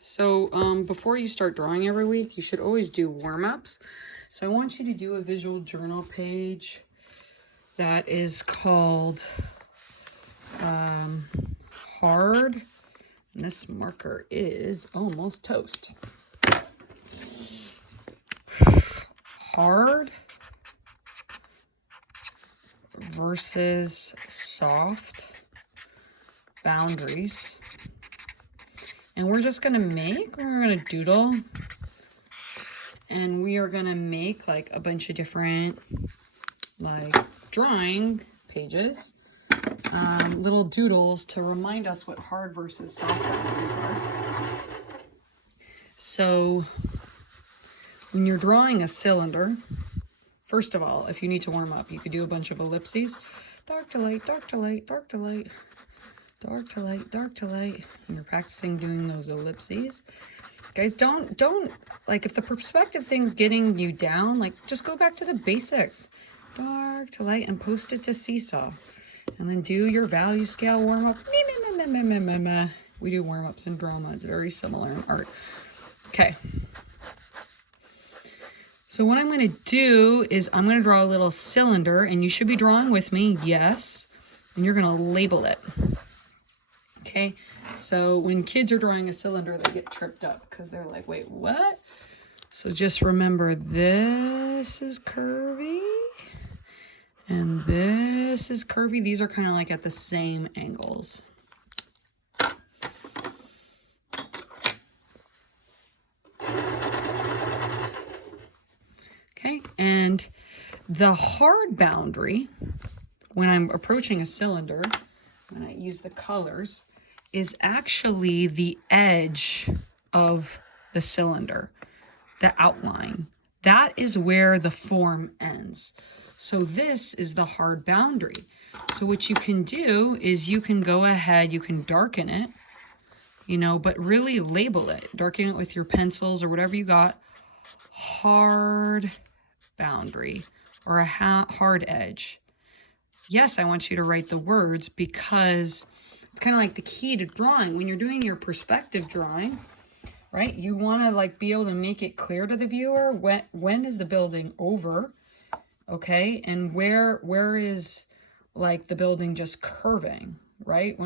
So before you start drawing every week, you should always do warm-ups. So I want you to do a visual journal page that is called Hard. And this marker is almost toast. Hard versus soft boundaries. And we're just going to we're going to doodle. And we are going to make like a bunch of different like drawing pages, little doodles to remind us what hard versus soft boundaries are. So when you're drawing a cylinder, first of all, if you need to warm up, you could do a bunch of ellipses. Dark to light, dark to light, dark to light, dark to light, dark to light. And you're practicing doing those ellipses. Guys, don't, like if the perspective thing's getting you down, like just go back to the basics. Dark to light and post it to Seesaw. And then do your value scale warm up. We do warm ups in drama. It's very similar in art. Okay. So what I'm going to do is I'm going to draw a little cylinder, and you should be drawing with me. Yes. And you're going to label it. Okay. So when kids are drawing a cylinder, they get tripped up because they're like, wait, what? So just remember, this is curvy and this is curvy. These are kind of like at the same angles. Okay, and the hard boundary, when I'm approaching a cylinder, when I use the colors, is actually the edge of the cylinder, the outline. That is where the form ends. So this is the hard boundary. So what you can do is you can go ahead, you can darken it, you know, but really label it. Darken it with your pencils or whatever you got. Hard boundary or a hard edge. Yes, I want you to write the words because it's kind of like the key to drawing. When you're doing your perspective drawing, right, you want to like be able to make it clear to the viewer when is the building over, okay, and where is like the building just curving, right?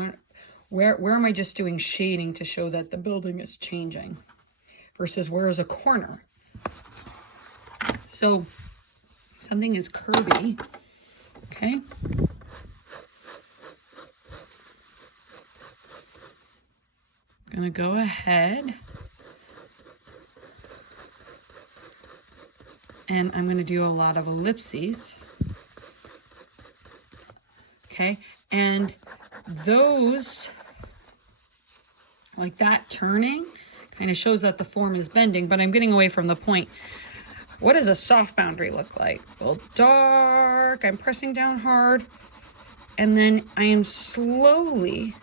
Where am I just doing shading to show that the building is changing versus where is a corner? So something is curvy, okay? I'm gonna go ahead and I'm gonna do a lot of ellipses. Okay, and those, like that turning, kind of shows that the form is bending, but I'm getting away from the point. What does a soft boundary look like? Well, dark, I'm pressing down hard, and then I am slowly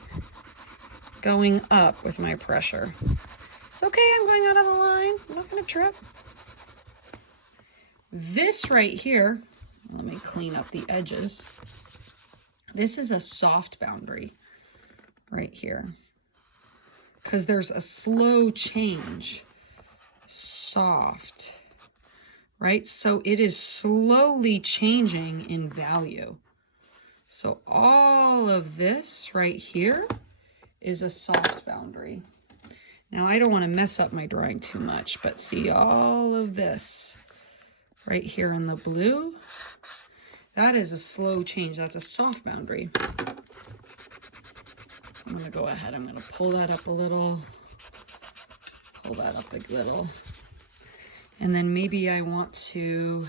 going up with my pressure. It's okay, I'm going out of the line. I'm not gonna trip. This right here, let me clean up the edges. This is a soft boundary right here because there's a slow change. Soft, right? So it is slowly changing in value. So all of this right here is a soft boundary. Now I don't want to mess up my drawing too much, but see all of this right here in the blue, that is a slow change. That's a soft boundary. I'm going to go ahead. I'm going to pull that up a little. Pull that up a little. And then maybe I want to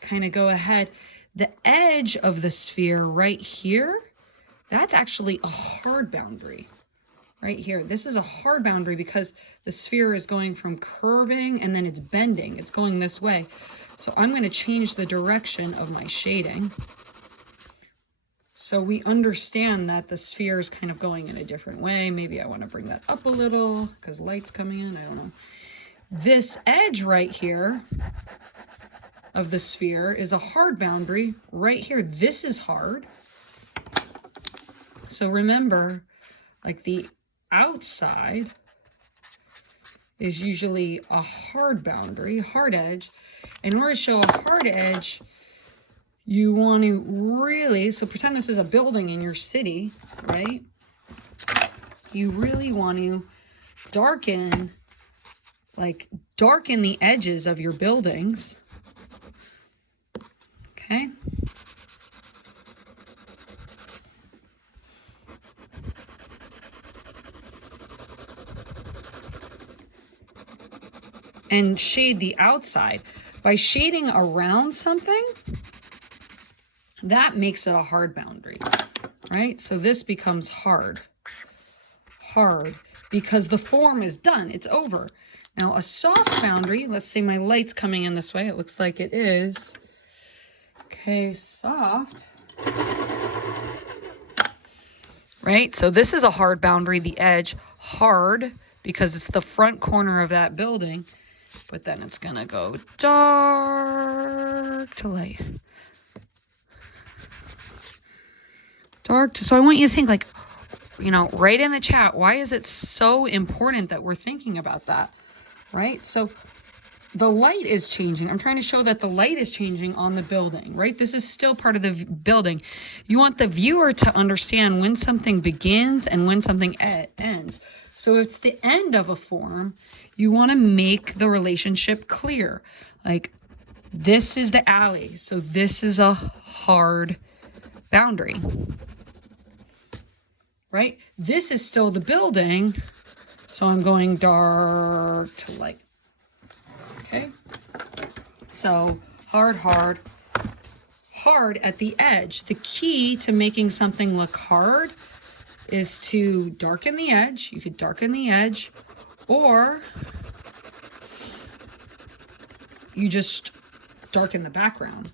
kind of go ahead. The edge of the sphere right here, that's actually a hard boundary. Right here. This is a hard boundary because the sphere is going from curving and then it's bending. It's going this way. So I'm going to change the direction of my shading. So we understand that the sphere is kind of going in a different way. Maybe I want to bring that up a little because light's coming in. I don't know. This edge right here of the sphere is a hard boundary. Right here, this is hard. So remember, like the outside is usually a hard boundary, hard edge. In order to show a hard edge, you want to really, so pretend this is a building in your city, right? You really want to darken the edges of your buildings. Okay. And shade the outside. By shading around something, that makes it a hard boundary, right? So this becomes hard, because the form is done, it's over. Now a soft boundary, let's say my light's coming in this way, it looks like it is. Okay, soft. Right, so this is a hard boundary, the edge, hard, because it's the front corner of that building, but then it's gonna go dark to light. Dark to, so I want you to think like, you know, right in the chat, why is it so important that we're thinking about that, right? So the light is changing. I'm trying to show that the light is changing on the building, right? This is still part of the building. You want the viewer to understand when something begins and when something ends. So if it's the end of a form, you want to make the relationship clear. Like, this is the alley, so this is a hard boundary, right? This is still the building, so I'm going dark to light. Okay, so hard at the edge. The key to making something look hard is to darken the edge. You could darken the edge, or you just darken the background,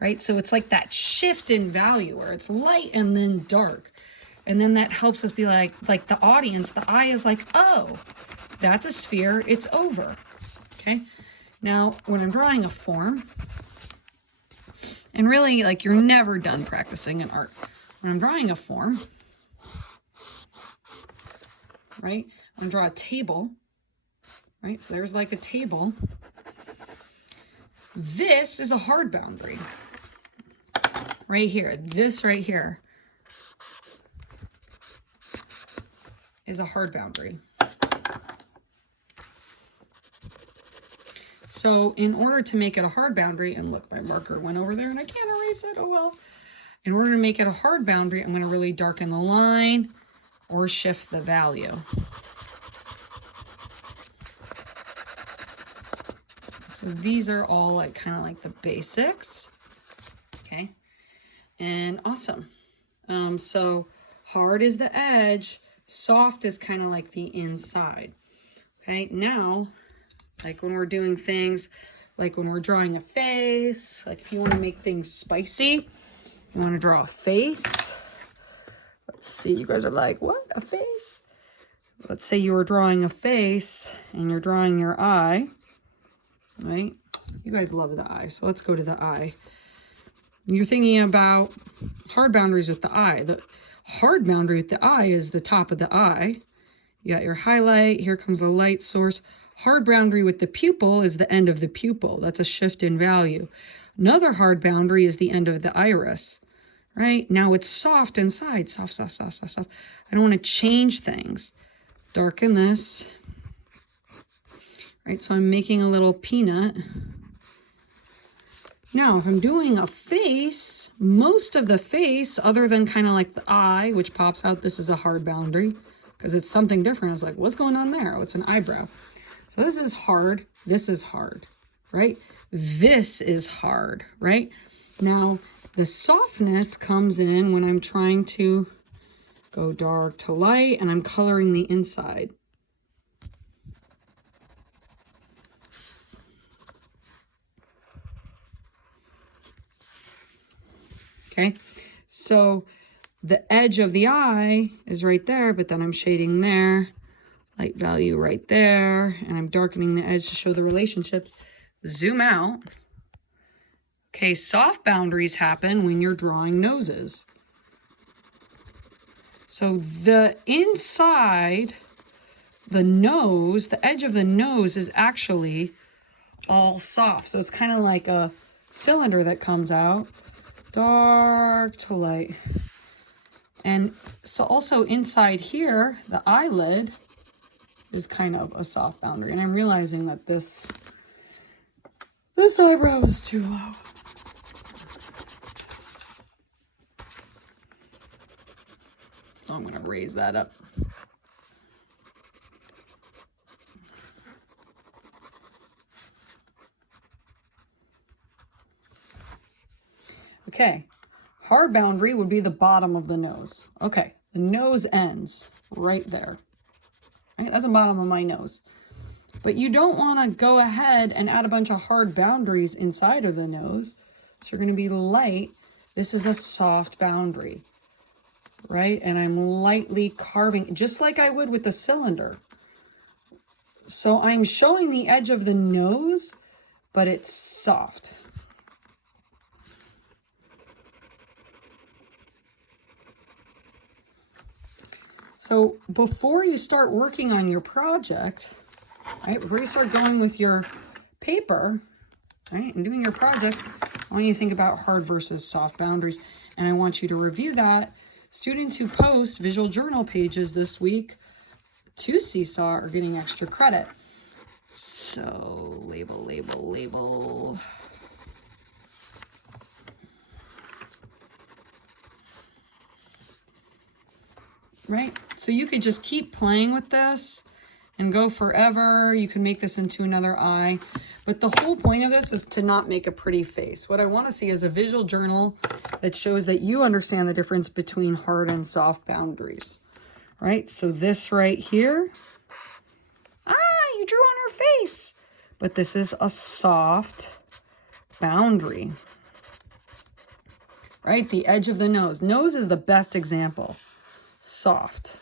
right? So it's like that shift in value where it's light and then dark. And then that helps us be like the audience, the eye is like, oh, that's a sphere, it's over, okay? Now, when I'm drawing a form, and really, like, you're never done practicing in art. When I'm drawing a form, right, I'm gonna draw a table, right? So there's like a table. This is a hard boundary. Right here, this right here is a hard boundary. So in order to make it a hard boundary, and look, my marker went over there and I can't erase it, oh well. In order to make it a hard boundary, I'm gonna really darken the line or shift the value. So these are all like kind of like the basics, okay? And awesome. So hard is the edge, soft is kind of like the inside, okay? Now, like when we're doing things, like when we're drawing a face, like if you want to make things spicy, you want to draw a face. Let's see, you guys are like, what, a face? Let's say you were drawing a face and you're drawing your eye, right? You guys love the eye, so let's go to the eye. You're thinking about hard boundaries with the eye. The hard boundary with the eye is the top of the eye. You got your highlight, here comes the light source. Hard boundary with the pupil is the end of the pupil. That's a shift in value. Another hard boundary is the end of the iris, right? Now it's soft inside, soft, soft, soft, soft, soft. I don't want to change things. Darken this, right? So I'm making a little peanut. Now, if I'm doing a face, most of the face, other than kind of like the eye, which pops out, this is a hard boundary because it's something different. I was like, what's going on there? Oh, it's an eyebrow. So this is hard, right? This is hard, right? Now, the softness comes in when I'm trying to go dark to light and I'm coloring the inside. Okay, so the edge of the eye is right there, but then I'm shading there. Light value right there, and I'm darkening the edge to show the relationships. Zoom out. Okay, soft boundaries happen when you're drawing noses. So the inside the nose, the edge of the nose is actually all soft. So it's kind of like a cylinder that comes out, dark to light. And so also inside here, the eyelid is kind of a soft boundary. And I'm realizing that this eyebrow is too low. So I'm going to raise that up. Okay, hard boundary would be the bottom of the nose. Okay, the nose ends right there. Right, that's the bottom of my nose. But you don't want to go ahead and add a bunch of hard boundaries inside of the nose. So you're going to be light. This is a soft boundary, right? And I'm lightly carving, just like I would with the cylinder. So I'm showing the edge of the nose, but it's soft. So before you start working on your project, right, before you start going with your paper, right, and doing your project, I want you to think about hard versus soft boundaries. And I want you to review that. Students who post visual journal pages this week to Seesaw are getting extra credit. So label, label, label. Right? So you could just keep playing with this and go forever. You can make this into another eye. But the whole point of this is to not make a pretty face. What I want to see is a visual journal that shows that you understand the difference between hard and soft boundaries. Right? So this right here. You drew on her face. But this is a soft boundary. Right? The edge of the nose. Nose is the best example. Soft.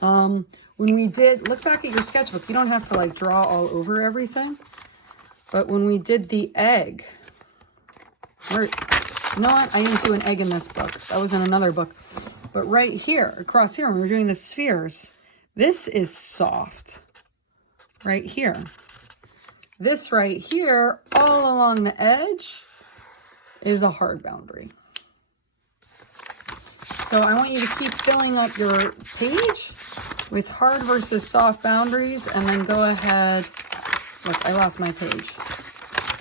When we did, look back at your sketchbook, you don't have to like draw all over everything, but when we did the egg, or, you know what, I didn't do an egg in this book, that was in another book, but right here, across here, when we were doing the spheres, this is soft, right here. This right here, all along the edge, is a hard boundary. So I want you to keep filling up your page with hard versus soft boundaries, and then go ahead. Look, I lost my page.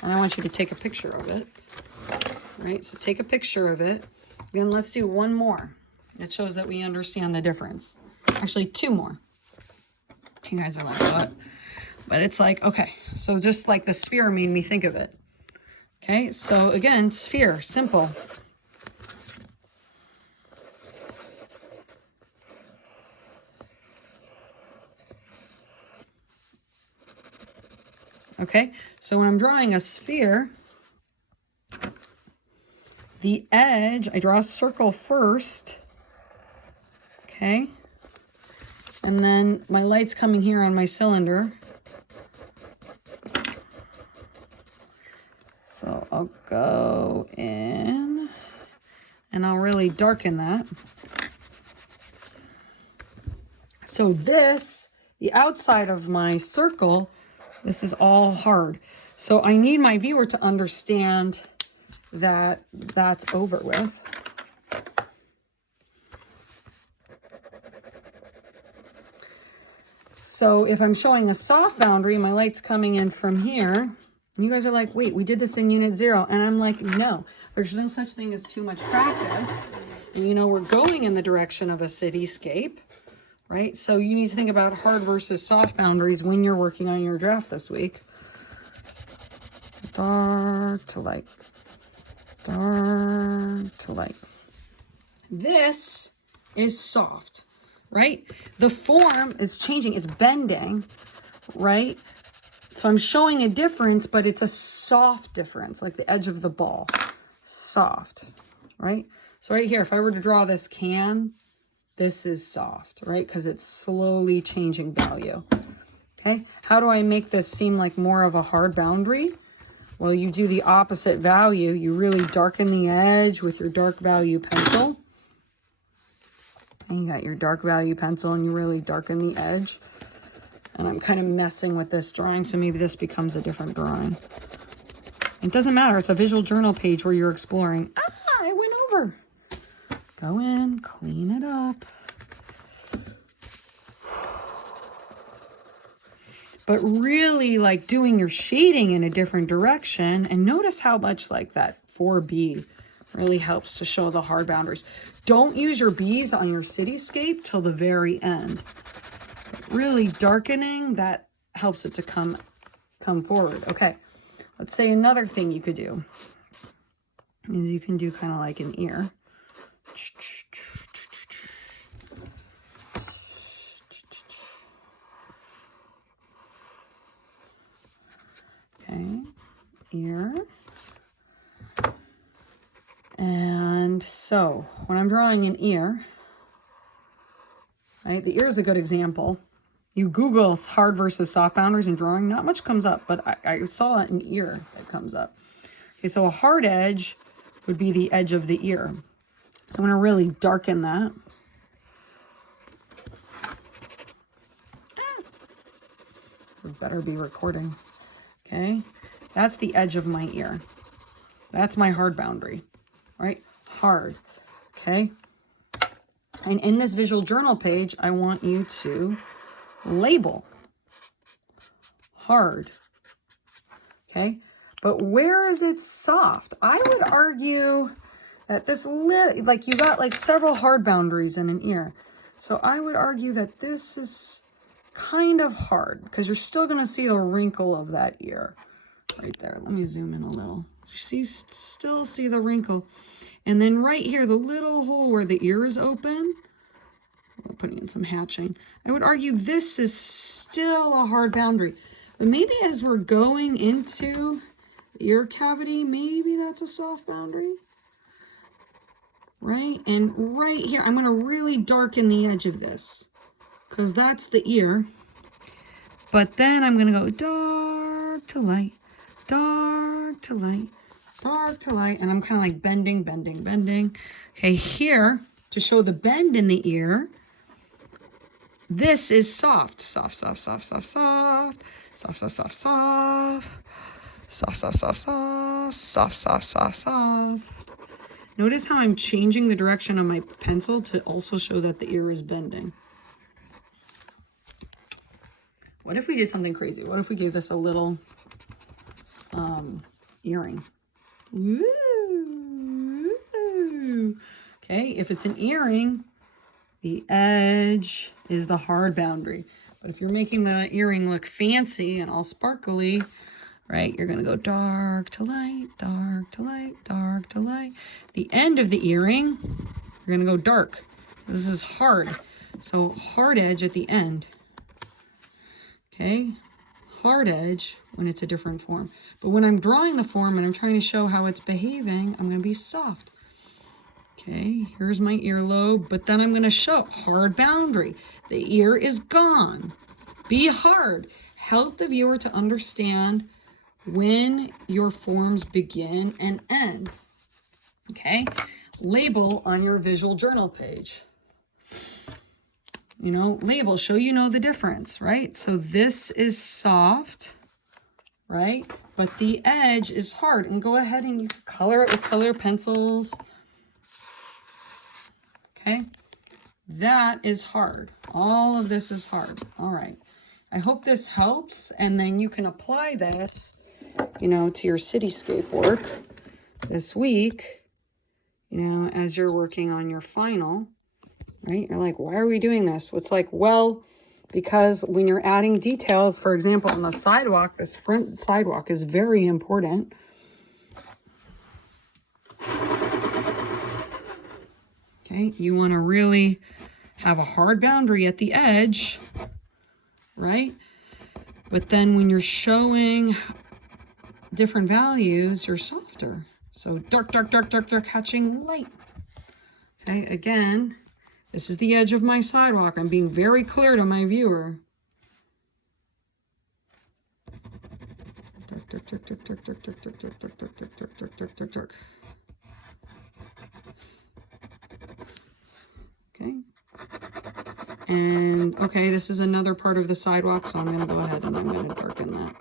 And I want you to take a picture of it. Right? So take a picture of it. Then let's do one more. It shows that we understand the difference. Actually, two more. You guys are like, what? But it's like, okay. So just like the sphere made me think of it. Okay, so again, sphere, simple. Okay, so when I'm drawing a sphere, the edge, I draw a circle first, okay, and then my light's coming here on my cylinder. So I'll go in, and I'll really darken that. So this, the outside of my circle, this is all hard. So I need my viewer to understand that that's over with. So if I'm showing a soft boundary, my light's coming in from here. You guys are like, wait, we did this in Unit 0. And I'm like, no, there's no such thing as too much practice. And you know, we're going in the direction of a cityscape. Right? So you need to think about hard versus soft boundaries when you're working on your draft this week. Dark to light. Dark to light. This is soft, right? The form is changing. It's bending, right? So I'm showing a difference, but it's a soft difference, like the edge of the ball. Soft, right? So right here, if I were to draw this can, this is soft, right? Because it's slowly changing value. Okay, how do I make this seem like more of a hard boundary? Well, you do the opposite value. You really darken the edge with your dark value pencil. And you got your dark value pencil and you really darken the edge. And I'm kind of messing with this drawing, so maybe this becomes a different drawing. It doesn't matter. It's a visual journal page where you're exploring. Ah, I went over. Go in, clean it up. But really like doing your shading in a different direction. And notice how much like that 4B really helps to show the hard boundaries. Don't use your B's on your cityscape till the very end. Really darkening, that helps it to come forward. Okay, let's say another thing you could do is you can do kind of like an ear. Okay, ear. And so when I'm drawing an ear, right, the ear is a good example. You Google hard versus soft boundaries in drawing, not much comes up, but I saw an ear that comes up. Okay, so a hard edge would be the edge of the ear. So I'm going to really darken that. We better be recording. Okay, that's the edge of my ear. That's my hard boundary, right? Hard, okay? And in this visual journal page, I want you to label hard, okay? But where is it soft? I would argue that this, like you got like several hard boundaries in an ear. So I would argue that this is kind of hard because you're still gonna see the wrinkle of that ear right there. Let me zoom in a little. Still see the wrinkle. And then right here, the little hole where the ear is open, we're putting in some hatching. I would argue this is still a hard boundary. But maybe as we're going into the ear cavity, maybe that's a soft boundary. Right? And right here, I'm going to really darken the edge of this because that's the ear. But then I'm going to go dark to light, dark to light, dark to light. And I'm kind of like bending, bending, bending. Okay, here, to show the bend in the ear, this is soft. Soft, soft, soft, soft, soft. Soft, soft, soft, soft. Soft, soft, soft, soft. Soft, soft, soft, soft. Notice how I'm changing the direction of my pencil to also show that the ear is bending. What if we did something crazy? What if we gave this a little earring? Woo! Okay, if it's an earring, the edge is the hard boundary. But if you're making the earring look fancy and all sparkly, right, you're going to go dark to light, dark to light, dark to light. The end of the earring, you're going to go dark. This is hard. So hard edge at the end. Okay, hard edge when it's a different form. But when I'm drawing the form and I'm trying to show how it's behaving, I'm going to be soft. Okay, here's my earlobe, but then I'm going to show hard boundary. The ear is gone. Be hard. Help the viewer to understand when your forms begin and end. Okay, label on your visual journal page. You know, label, show you know the difference, right? So this is soft, right? But the edge is hard. And go ahead and you can color it with color pencils. Okay, that is hard. All of this is hard. All right. I hope this helps. And then you can apply this, you know, to your cityscape work this week, you know, as you're working on your final. Right? You're like, why are we doing this? It's like, well, because when you're adding details, for example, on the sidewalk, this front sidewalk is very important. Okay, you want to really have a hard boundary at the edge, right? But then when you're showing different values, you're softer. So dark, dark, dark, dark, dark, hatching light. Okay, again, this is the edge of my sidewalk. I'm being very clear to my viewer. Dark, dark, dark, dark, dark, dark, dark, dark, dark, dark, dark, dark, dark, dark, dark, dark. Okay. And okay, this is another part of the sidewalk, so I'm going to go ahead and I'm going to darken that.